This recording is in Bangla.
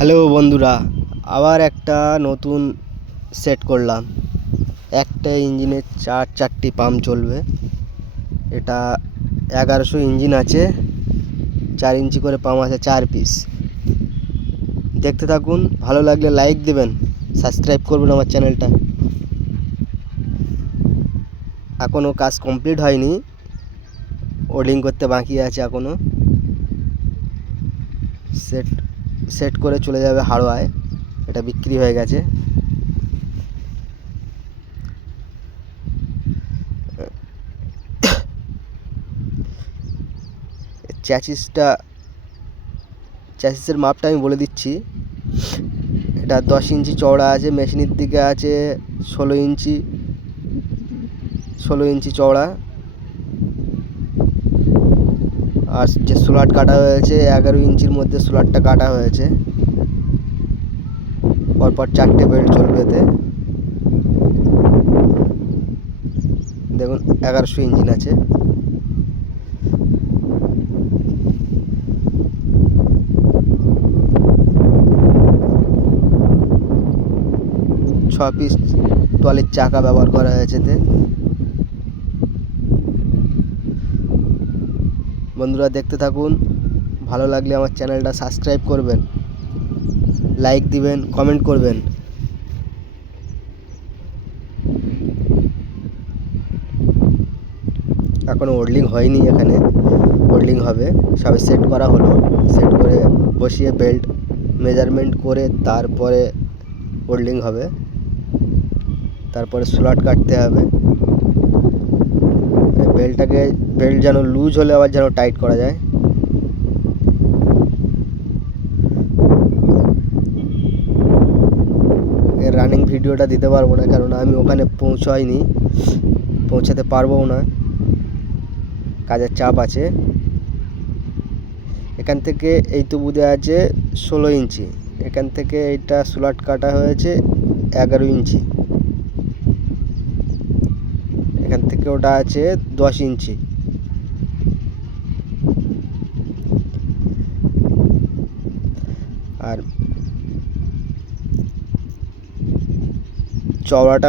হ্যালো বন্ধুরা, আবার একটা নতুন সেট করলাম। একটা ইঞ্জিনের চার, চারটি পাম্প চলবে। এটা এগারোশো ইঞ্জিন আছে, চার ইঞ্চি করে পাম্প আছে, চার পিস দেখতে থাকুন, ভালো লাগলে লাইক দেবেন সাবস্ক্রাইব করবেন আমার চ্যানেলটা এখনও কাজ কমপ্লিট হয়নি, ওডিং করতে বাকি আছে এখনও সেট সেট করে চলে যাবে হাড়োয়ায় এটা বিক্রি হয়ে গেছে। চ্যাসিসটা চ্যাসিসের মাপটা আমি বলে দিচ্ছি। এটা দশ ইঞ্চি চওড়া আছে, মেশিনের দিকে আছে ষোলো ইঞ্চি ষোলো ইঞ্চি চওড়া। আর যে স্লট কাটা হয়েছে, এগারো ইঞ্চির মধ্যে স্লটটা কাটা হয়েছে। পরপর চারটে বেল্ট চলবে এতে। দেখুন, এগারোশো ইঞ্জিন আছে। ছ পিস ট্রলির চাকা ব্যবহার করা হয়েছে এতে। বন্ধুরা দেখতে থাকুন। ভালো লাগলে আমার চ্যানেলটা সাবস্ক্রাইব করবেন। লাইক দিবেন, কমেন্ট করবেন। এখনও ওল্ডিং হয়নি এখানে। ওল্ডিং হবে। সবে সেট করা হলো। সেট করে বসিয়ে বেল্ট মেজারমেন্ট করে তারপরে ওল্ডিং হবে। তারপরে স্লট কাটতে হবে। বেল্টটাকে, বেল্ট যেন লুজ হলে আবার যেন টাইট করা যায়। এর রানিং ভিডিওটা দিতে পারব না, কারণ আমি ওখানে পৌঁছাইনি, পৌঁছাতে পারব না। কাজের চাপ আছে। এখান থেকে এই তো বুধে আছে ষোলো ইঞ্চি। এখান থেকে এইটা স্লট কাটা হয়েছে এগারো ইঞ্চি এখান থেকে ওটা আছে দশ ইঞ্চি। আর চওড়াটা